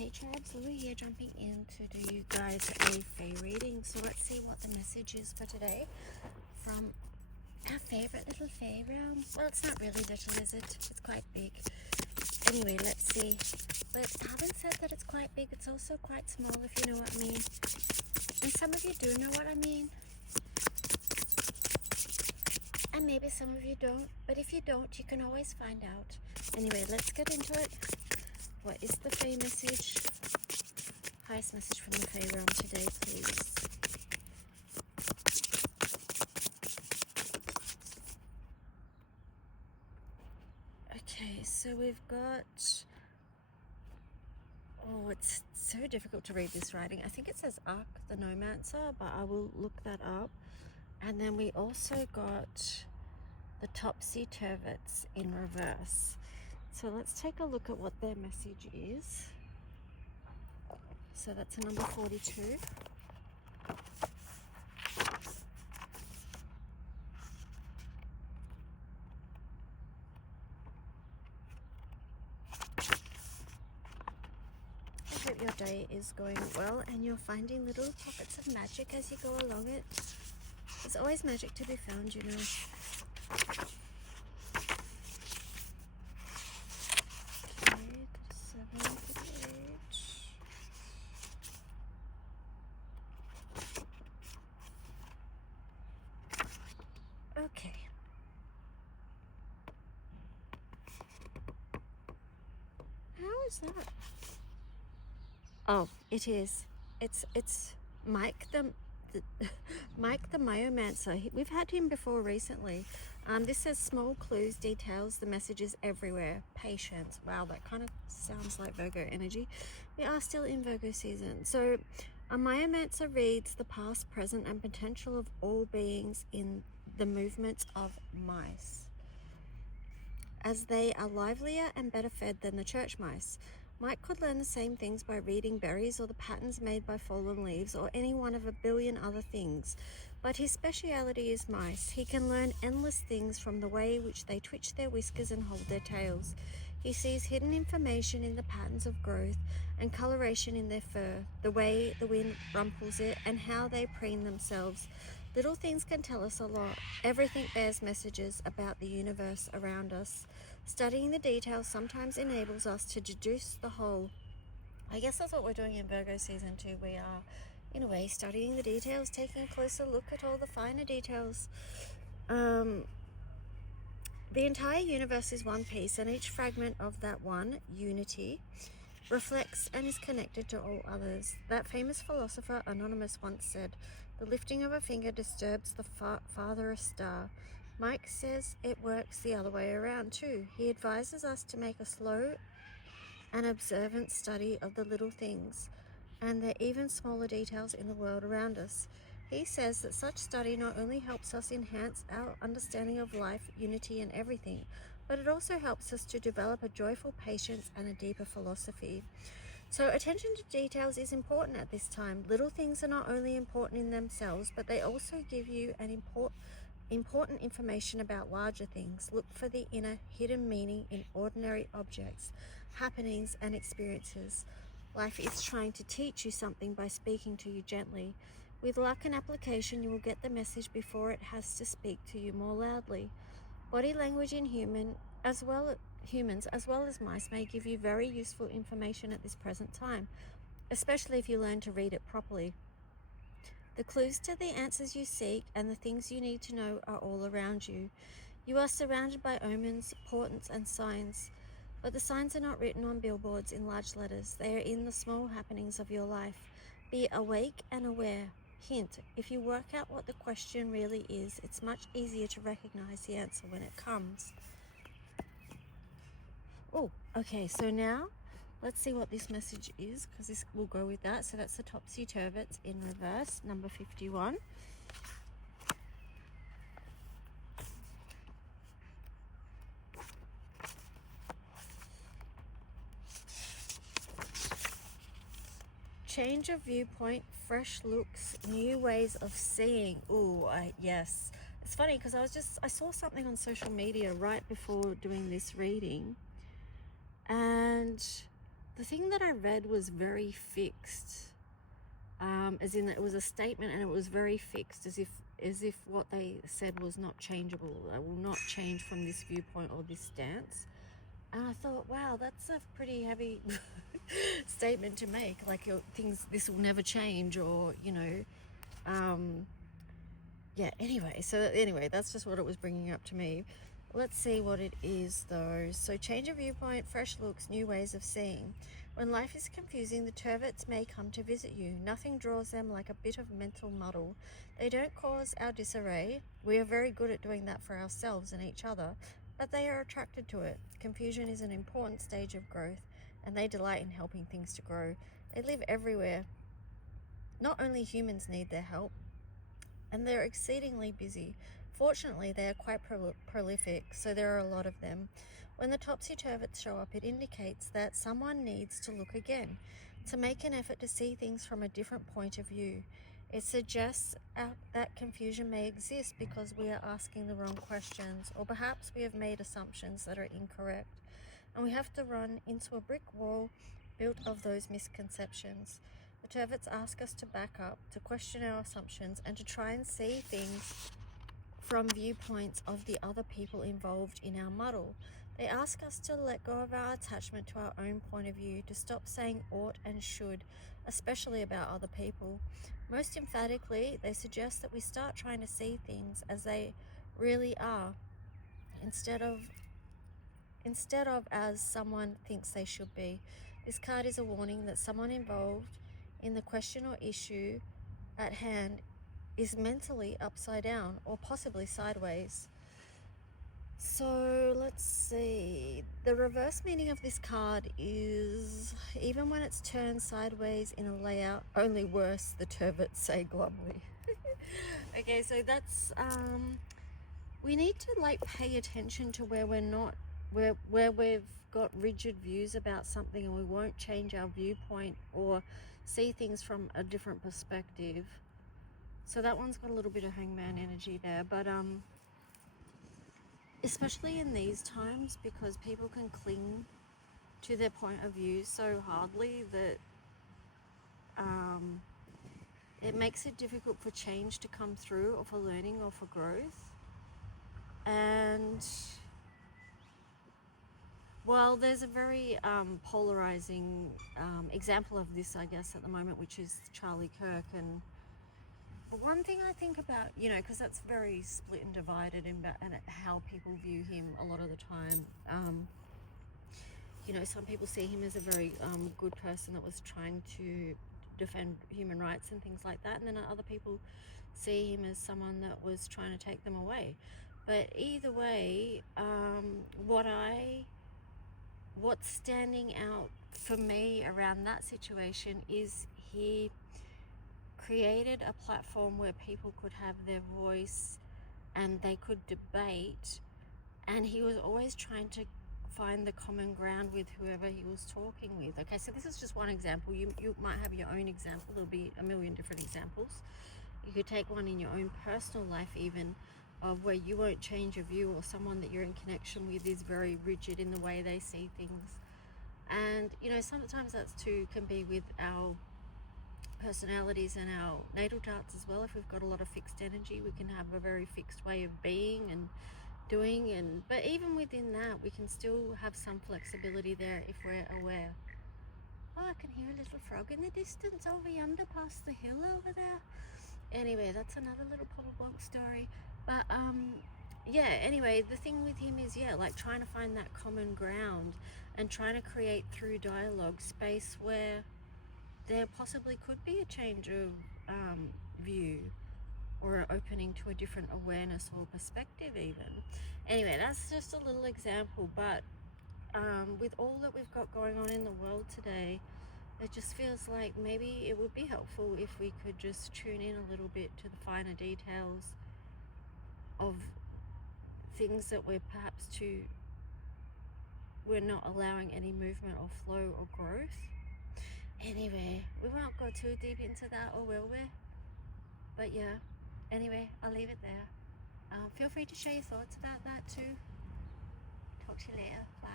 Hey Tribes, Lou here, jumping in to do you guys a Fae reading. So let's see what the message is for today from our favourite little Fae realm. Well, it's not really little, is it? It's quite big. Anyway, let's see. But having said that it's quite big, it's also quite small, if you know what I mean. And some of you do know what I mean. And maybe some of you don't. But if you don't, you can always find out. Anyway, let's get into it. What is the Fae message? Highest message from the Fae realm today, please. Okay, so we've got... Oh, it's so difficult to read this writing. I think it says Ark the Nomancer, but I will look that up. And then we also got the Topsy-Turvets in reverse. So let's take a look at what their message is. So that's a number 42. I hope your day is going well and you're finding little pockets of magic as you go along it. There's always magic to be found, you know. Okay, 7, 8. Okay. How is that? Oh, it is. It's Mike the Mike the Myomancer. We've had him before recently. This says small clues, details, the messages everywhere. Patience. Wow, that kind of sounds like Virgo energy. We are still in Virgo season. So a Myomancer reads the past, present, and potential of all beings in the movements of mice, as they are livelier and better fed than the church mice. Mike could learn the same things by reading berries or the patterns made by fallen leaves or any one of a billion other things. But his speciality is mice. He can learn endless things from the way which they twitch their whiskers and hold their tails. He sees hidden information in the patterns of growth and coloration in their fur, the way the wind rumples it, and how they preen themselves. Little things can tell us a lot. Everything bears messages about the universe around us. Studying the details sometimes enables us to deduce the whole. I guess that's what we're doing in Virgo season 2. We are, in a way, studying the details, taking a closer look at all the finer details. The entire universe is one piece, and each fragment of that one, unity, reflects and is connected to all others. That famous philosopher Anonymous once said, "The lifting of a finger disturbs the farthest star." Mike says it works the other way around too. He advises us to make a slow and observant study of the little things and the even smaller details in the world around us. He says that such study not only helps us enhance our understanding of life, unity, and everything, but it also helps us to develop a joyful patience and a deeper philosophy. So attention to details is important at this time. Little things are not only important in themselves, but they also give you an important information about larger things. Look for the inner hidden meaning in ordinary objects, happenings, and experiences. Life is trying to teach you something by speaking to you gently. With luck and application, you will get the message before it has to speak to you more loudly. Body language in humans as well as mice may give you very useful information at this present time, especially if you learn to read it properly. The clues to the answers you seek and the things you need to know are all around you. You are surrounded by omens, portents, and signs, but the signs are not written on billboards in large letters. They are in the small happenings of your life. Be awake and aware. Hint, if you work out what the question really is, it's much easier to recognize the answer when it comes. Oh, okay, so now let's see what this message is, because this will go with that. So that's the Topsy-Turvets in reverse, number 51. Change of viewpoint, fresh looks, new ways of seeing. Ooh, yes. It's funny because I saw something on social media right before doing this reading, and the thing that I read was very fixed, as in it was a statement and it was very fixed, as if what they said was not changeable. I will not change from this viewpoint or this stance. And I thought, wow, that's a pretty heavy statement to make. Like, this will never change, or yeah. Anyway, that's just what it was bringing up to me. Let's see what it is, though. So, change of viewpoint, fresh looks, new ways of seeing. When life is confusing, the Turvets may come to visit you. Nothing draws them like a bit of mental muddle. They don't cause our disarray. We are very good at doing that for ourselves and each other, but they are attracted to it. Confusion is an important stage of growth, and they delight in helping things to grow. They live everywhere. Not only humans need their help, and they're exceedingly busy. Fortunately, they are quite prolific, so there are a lot of them. When the topsy-turvets show up, it indicates that someone needs to look again, to make an effort to see things from a different point of view. It suggests that confusion may exist because we are asking the wrong questions, or perhaps we have made assumptions that are incorrect, and we have to run into a brick wall built of those misconceptions. The Turvets ask us to back up, to question our assumptions, and to try and see things from viewpoints of the other people involved in our muddle. They ask us to let go of our attachment to our own point of view, to stop saying ought and should, especially about other people. Most emphatically, they suggest that we start trying to see things as they really are, instead of as someone thinks they should be. This card is a warning that someone involved in the question or issue at hand is mentally upside down, or possibly sideways. So let's see. The reverse meaning of this card is, even when it's turned sideways in a layout, only worse, the Turvets say glumly. Okay, so that's we need to pay attention to where we're not, where we've got rigid views about something and we won't change our viewpoint or see things from a different perspective. So that one's got a little bit of hangman energy there, but especially in these times, because people can cling to their point of view so hardly that it makes it difficult for change to come through, or for learning, or for growth. And well, there's a very polarizing example of this, I guess, at the moment, which is Charlie Kirk. And one thing I think about, because that's very split and divided in how people view him a lot of the time. Some people see him as a very good person that was trying to defend human rights and things like that, and then other people see him as someone that was trying to take them away. But either way, what's standing out for me around that situation is he created a platform where people could have their voice and they could debate, and he was always trying to find the common ground with whoever he was talking with. Okay, so this is just one example. You might have your own example. There'll be a million different examples. You could take one in your own personal life, even, of where you won't change your view, or someone that you're in connection with is very rigid in the way they see things. And sometimes that's too can be with our personalities and our natal charts as well. If we've got a lot of fixed energy, we can have a very fixed way of being and doing, but even within that, we can still have some flexibility there if we're aware. Oh, I can hear a little frog in the distance over yonder, past the hill over there. Anyway, that's another little Papa Blanc story. But anyway, the thing with him is trying to find that common ground and trying to create through dialogue space where there possibly could be a change of view, or an opening to a different awareness or perspective even. Anyway, that's just a little example, but with all that we've got going on in the world today, it just feels like maybe it would be helpful if we could just tune in a little bit to the finer details of things that we're we're not allowing any movement or flow or growth. Anyway, we won't go too deep into that, or will we? But yeah, anyway, I'll leave it there. Feel free to share your thoughts about that too. Talk to you later. Bye.